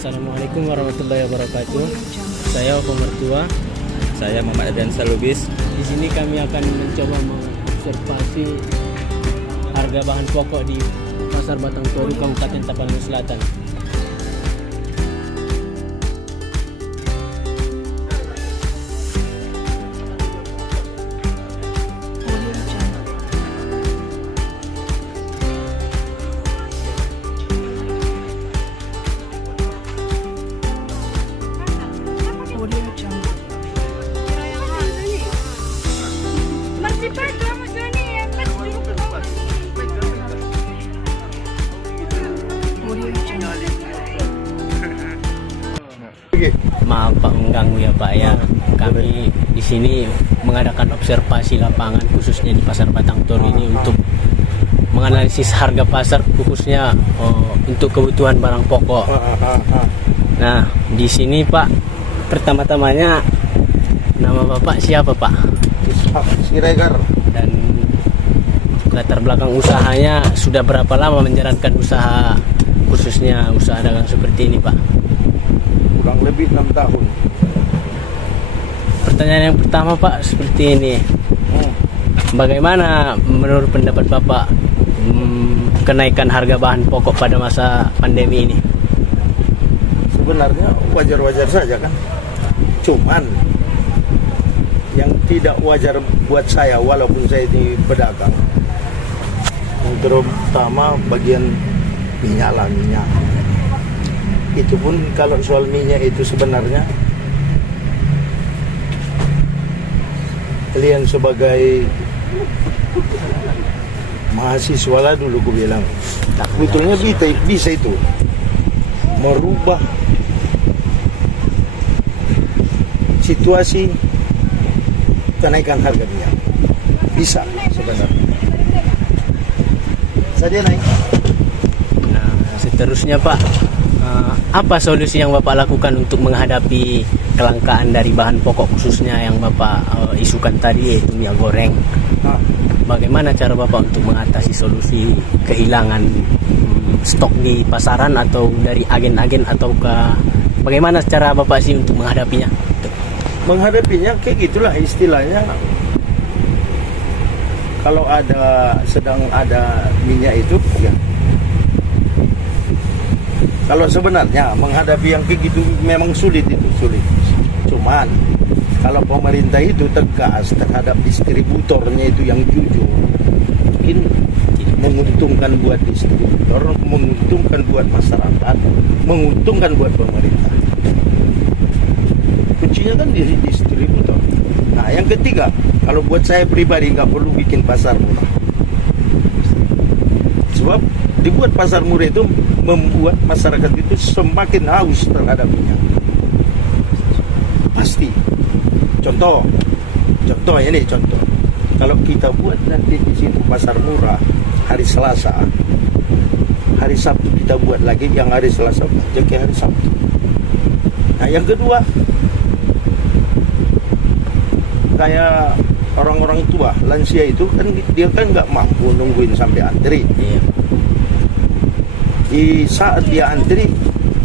Assalamualaikum warahmatullahi wabarakatuh. Saya Opo Mertua. Saya Muhammad Adriansa Lubis. Di sini kami akan mencoba mengobservasi harga bahan pokok di Pasar Batang Toru, Kabupaten Tapanuli Selatan. Maaf Pak mengganggu ya Pak ya. Kami di sini mengadakan observasi lapangan khususnya di Pasar Batang Toru ini untuk menganalisis harga pasar khususnya untuk kebutuhan barang pokok. Nah, di sini Pak, pertama-tamanya nama Bapak siapa Pak? Siregar. Dan latar belakang usahanya sudah berapa lama menjalankan usaha khususnya usaha dagang seperti ini Pak? Kurang lebih 6 tahun. Pertanyaan yang pertama Pak seperti ini. Bagaimana menurut pendapat Bapak kenaikan harga bahan pokok pada masa pandemi ini? Sebenarnya wajar-wajar saja kan. Cuman yang tidak wajar buat saya, walaupun saya ini pedagang, yang terutama bagian minyak. Itu pun kalau soal minyak itu sebenarnya kalian sebagai mahasiswa lah dulu ku bilang sebetulnya bisa itu merubah situasi kenaikan harga minyak, bisa sebenarnya saja naik. Nah, seterusnya Pak, apa solusi yang Bapak lakukan untuk menghadapi kelangkaan dari bahan pokok khususnya yang Bapak isukan tadi, yaitu minyak goreng? Bagaimana cara Bapak untuk mengatasi solusi kehilangan stok di pasaran atau dari agen-agen, ataukah bagaimana cara Bapak sih untuk menghadapinya? Menghadapinya kayak gitulah istilahnya. Kalau sedang ada minyak itu ya. Kalau sebenarnya menghadapi yang kayak gitu memang sulit. Cuman kalau pemerintah itu tegas terhadap distributornya itu yang jujur, mungkin menguntungkan buat distributor, menguntungkan buat masyarakat, menguntungkan buat pemerintah. Kuncinya kan di distributor. Nah, yang ketiga, kalau buat saya pribadi nggak perlu bikin pasar murah. Sebab dibuat pasar murah itu membuat masyarakat itu semakin haus terhadap minyak. Pasti. Contoh. Kalau kita buat nanti di situ pasar murah hari Selasa, hari Sabtu kita buat lagi, yang hari Selasa jadi hari Sabtu. Nah, yang kedua, kayak orang-orang tua, lansia itu kan dia kan nggak mampu nungguin sampai antri. Di saat dia antri,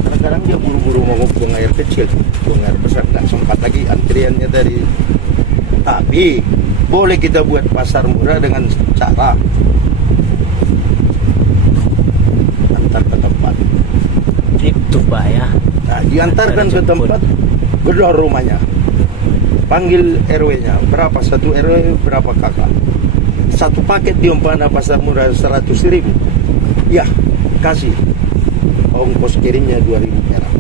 kadang-kadang dia buru-buru mau buang air kecil, buang air besar, nggak sempat lagi antriannya tadi. Tapi boleh kita buat pasar murah dengan cara antar ke tempat. Itu Pak ya. Nah, diantarkan ke tempat, gedor rumahnya, panggil RW-nya, berapa satu RW, berapa kakak. Satu paket diumpana pasar murah 100.000. Ya, kasih ongkos kirimnya 2.000 perak,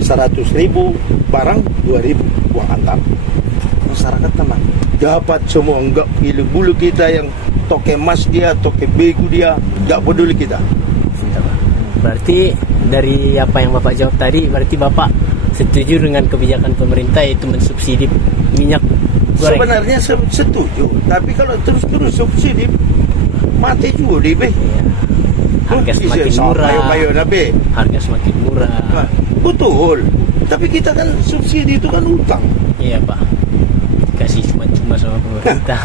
100.000 barang, 2.000 uang antar. Masyarakat tenang, dapat semua, enggak pilih bulu kita yang toke emas dia, toke begu dia, enggak peduli kita. Berarti dari apa yang Bapak jawab tadi, berarti Bapak setuju dengan kebijakan pemerintah yaitu mensubsidi minyak goreng? Sebenarnya setuju, tapi kalau terus subsidi mati juga deh. Harga semakin murah. Harga semakin murah. Nah, betul. Tapi kita kan subsidi itu kan utang. Iya Pak. Kasih cuma-cuma sama pemerintah.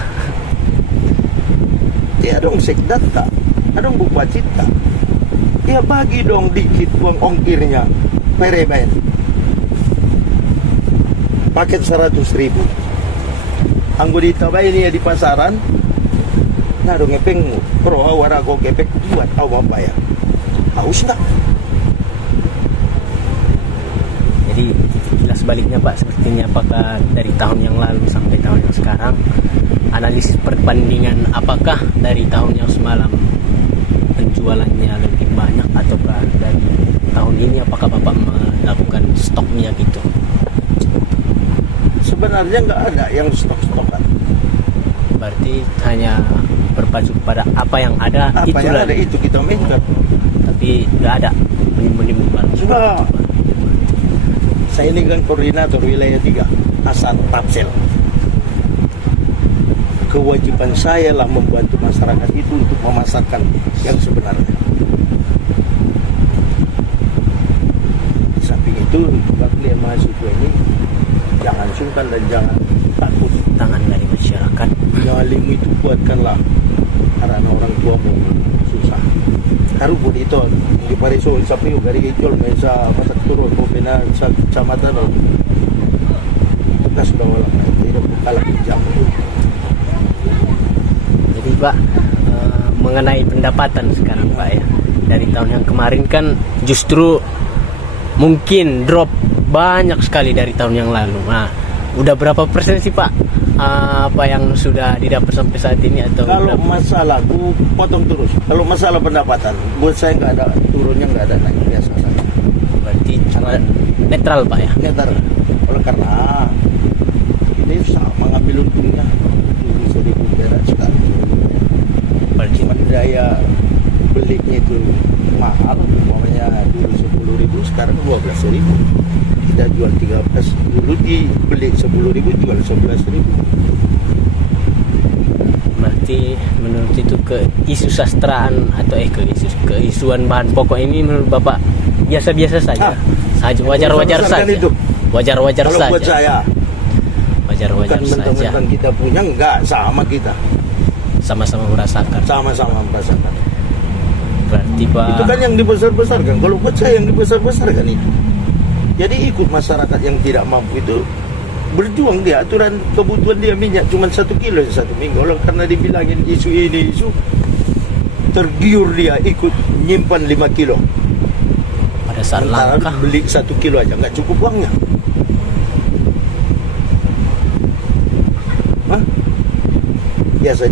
Ya dong sekdata, dong bupacita. Ya bagi dong dikit uang ongkirnya. Pereben. Paket 100.000. Anggo ditabay niya di pasaran, naro ngepeng pro awara ko kepek buat au mapaya. Haus na. Jadi jelas baliknya Pak, sepertinya apakah dari tahun yang lalu sampai tahun yang sekarang, analisis perbandingan apakah dari tahun yang semalam penjualannya lebih banyak ataukah dari tahun ini, apakah Bapak melakukan stok minyak itu? Sebenarnya nggak ada yang stok-stokan. Berarti hanya berpacu pada apa yang ada, Apa yang itulah. ada itu kita mainkan. Tapi nggak ada menimbun-nimbun baru. Sudah. Saya ini kan koordinator wilayah 3 Hasan Tapsel. Kewajiban saya lah membantu masyarakat itu untuk memasarkan yang sebenarnya. Di samping itu, bagi mahasiswa ini jangan sungkan dan jangan takut. Tangan dari masyarakat. Jalim itu kuatkanlah karena orang tua mau susah. Karu pun itu di Pariso sapi gari ijol mesa masak turun pena sa kecamatan tugas bawah tidak kalah jam. Jadi Pak, mengenai pendapatan sekarang Pak ya, dari tahun yang kemarin kan justru mungkin drop banyak sekali dari tahun yang lalu. Nah, udah berapa persen sih Pak apa yang sudah didapat sampai saat ini? Atau Kalau berapa? masalah ku potong terus. Kalau masalah pendapatan buat saya nggak ada turunnya, nggak ada naik, biasa saja. Berarti cuma netral Pak ya? Netar. Oleh karena ini sama ngambil untungnya 1.000 perak sekarang. Berarti Cuma daya belinya itu mahal, umpamanya dulu 10.000, sekarang 12.000. Kita jual 13, dulu dibeli 10.000, jual 11.000. berarti menurut itu keisusastraan atau keisuan bahan pokok ini menurut Bapak biasa-biasa saja. Wajar-wajar Urusan saja. itu. Wajar-wajar Kalau saja. buat saya, Wajar-wajar bukan saja. mentang-mentang kita punya, enggak, sama kita. Sama-sama merasakan. Sama-sama merasakan. Berarti Pak, Itu kan yang dibesar-besarkan. Kalau buat saya yang dibesar-besarkan itu. Jadi ikut masyarakat yang tidak mampu itu berjuang dia, aturan kebutuhan dia minyak cuma 1 kilo satu minggu. Oleh karena dibilangin isu ini isu, tergiur dia ikut nyimpan 5 kilo. pada saat Sementara langka beli 1 kilo aja nggak cukup uangnya. Hah? Biasa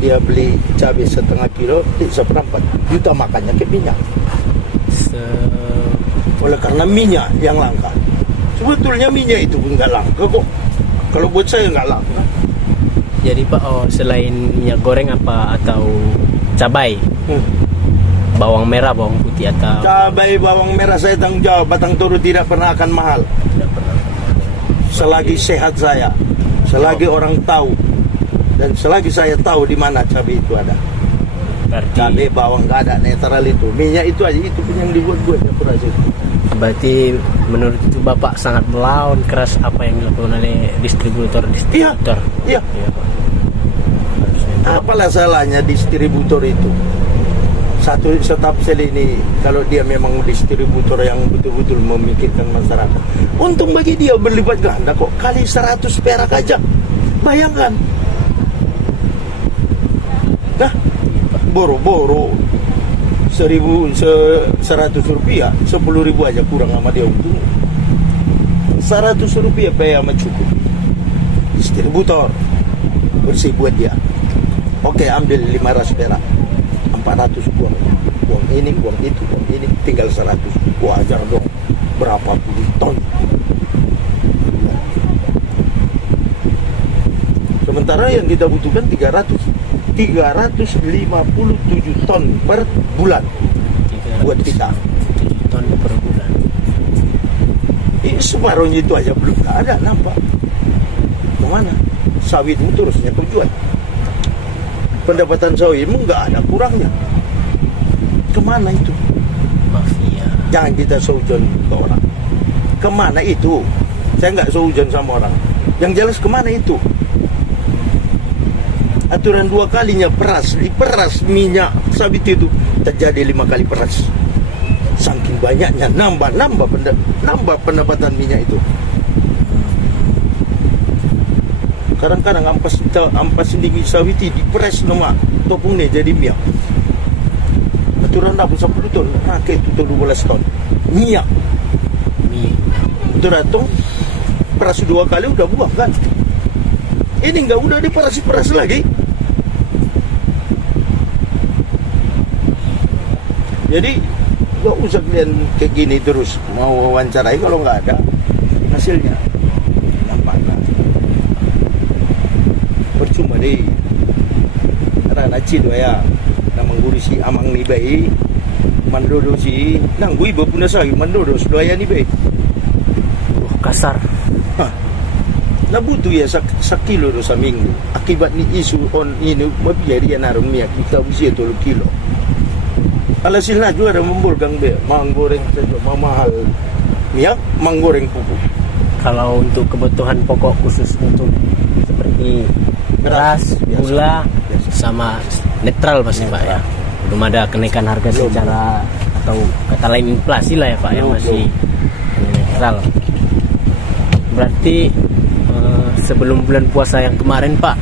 dia beli cabai 1/2 kilo, 1/4 juta makannya ke minyak. Oleh karena minyak yang langka. Sebetulnya minyak itu pun nggak langka kok. Kalau buat saya nggak langka. Jadi Pak, selain minyak goreng apa atau cabai, bawang merah, bawang putih atau Cabai, bawang merah saya tanggung jawab. Batang Toru tidak pernah akan mahal. tidak pernah? Selagi sehat saya, selagi orang tahu, dan selagi saya tahu di mana cabai itu ada. Berarti Cabai, bawang nggak ada, netral itu. Minyak itu aja, itu pun yang dibuat-buat ya pura itu. Berarti menurut itu Bapak sangat melawan keras apa yang dilakukan oleh distributor. Iya. Iya, Pak. Harusnya itu. Apalah salahnya distributor itu? Satu Tapsel ini, kalau dia memang distributor yang betul-betul memikirkan masyarakat, untung bagi dia berlipat ganda kok, kali 100 perak aja. Bayangkan. Nah, boro-boro 100 rupiah, 10.000 aja kurang sama dia untung. 100 rupiah payah sama cukup. Distributor bersih buat dia. Oke, ambil 500 perak, 400 buang ini, buang itu, buang ini, tinggal 100. Wajar dong, berapa puluh ton. Sementara yang kita butuhkan 357 ton per bulan buat kita. 7 ton per bulan. Separuhnya itu aja belum ada, nampak. Kemana? Sawitmu terusnya tujuan. Pendapatan sawitmu nggak ada kurangnya. Kemana itu? Mafia. Jangan kita seujon ke orang. Kemana itu? Saya nggak seujon sama orang. Yang jelas kemana itu? Aturan 2 kalinya diperas minyak sawit itu terjadi 5 kali peras. Saking banyaknya nambah pendapatan minyak itu. Kadang-kadang ampas tinggi sawiti diperes nama topung ni jadi minyak. Aturan dah 10 ton, rakyat itu 12 ton minyak. Itu ratong peras 2 kali udah buang kan. Ini enggak udah diperas lagi. Jadi gak usah kalian kayak gini terus mau wawancarai kalau nggak ada hasilnya. Nampaklah percuma deh. Karena cid ya na menggurusi amang ni bayi mandodo si nanggui bapuna sagi mandodo sudoya ni bayi. Kasar. Nabutu ya sak kilo do sa minggu. Akibat ni isu on ini mabiyari ya narum minyak kita usia 3 kilo. Alhasil na juga ada membulgang be, manggoreng saja mahal minyak, manggoreng pupuk. Kalau untuk kebutuhan pokok khusus untuk seperti beras, biasa. gula, Biasa. sama netral pasti Pak ya. Belum ada kenaikan harga Belum. secara atau kata lain inflasi lah ya Pak yang Belum, masih netral. Berarti sebelum bulan puasa yang kemarin Pak,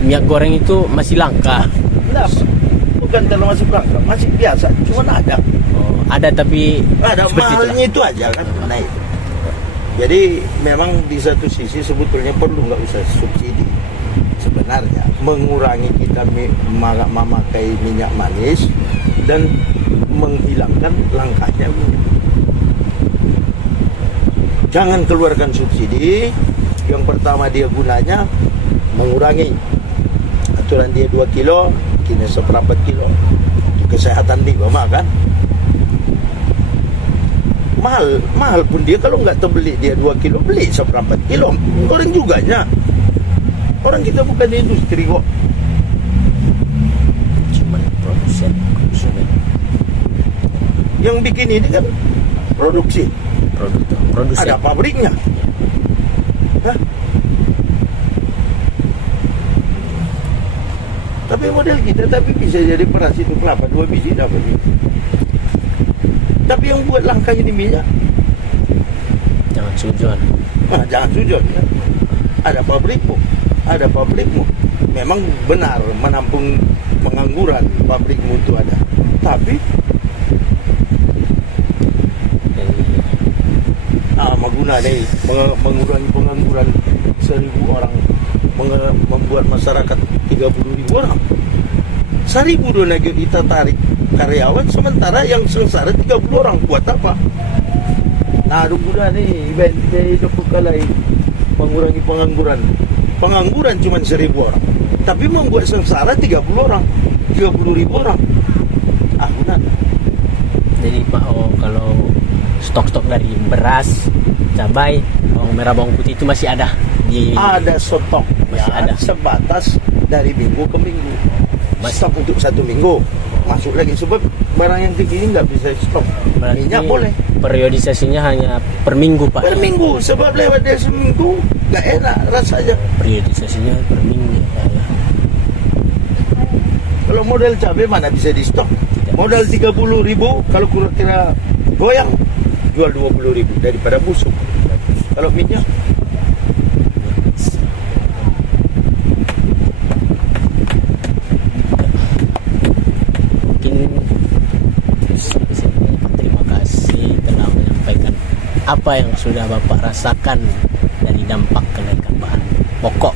minyak goreng itu masih langka. Nah, bukan kalau masih berangkat, masih biasa, cuma ada. Oh, ada tapi Ada seperti mahalnya itu aja kan naik. Jadi memang di satu sisi sebetulnya perlu nggak usah subsidi. Sebenarnya mengurangi kita memakai minyak manis dan menghilangkan langkahnya minyak. Jangan keluarkan subsidi. Yang pertama dia gunanya mengurangi. Aturan dia 2 kilo, kini 1/4 kilo. Kesehatan di bawah kan. Mahal pun dia kalau nggak terbeli dia 2 kilo, beli 1/4 kilo. Orang juganya. Orang kita bukan industri kok. cuma produsen konsumen Yang bikin ini kan produksi. produsen. Ada pabriknya. Hah? Tapi model kita tapi bisa jadi peras itu kelapa 2 biji dapat. Tapi yang buat langka ini minyak, Jangan sujon. jangan sujon ya. Ada pabrikmu. Memang benar menampung pengangguran pabrikmu itu ada. Tapi maguna nih mengurangi pengangguran 1.000 orang, membuat masyarakat 30.000 orang. 1.000 dona kita tarik karyawan, sementara yang sengsara 30 orang. Buat apa? Nah, guna nih hidup kalai mengurangi pengangguran. Pengangguran cuma 1.000 orang, tapi membuat sengsara 30 orang, 30.000 orang. Guna. Jadi Pak, kalau stok-stok dari beras, cabai, bawang merah, bawang putih itu masih ada di Ada stok, Masih ya, ada. sebatas dari minggu ke minggu. Masih. Stok untuk 1 minggu, masuk lagi sebab barang yang tinggi ini nggak bisa stok. Berarti Minyak boleh periodisasinya hanya per minggu Pak. per minggu, sebab lewat dari seminggu nggak enak rasanya. Periodisasinya per minggu Pak ya. Kalau modal cabai mana bisa di stok? Modal 30.000, kalau kira-kira goyang jual 20.000 daripada busuk. Kalau minyak Mungkin sampai sini. Terima kasih telah menyampaikan apa yang sudah Bapak rasakan dari dampak kenaikan bahan pokok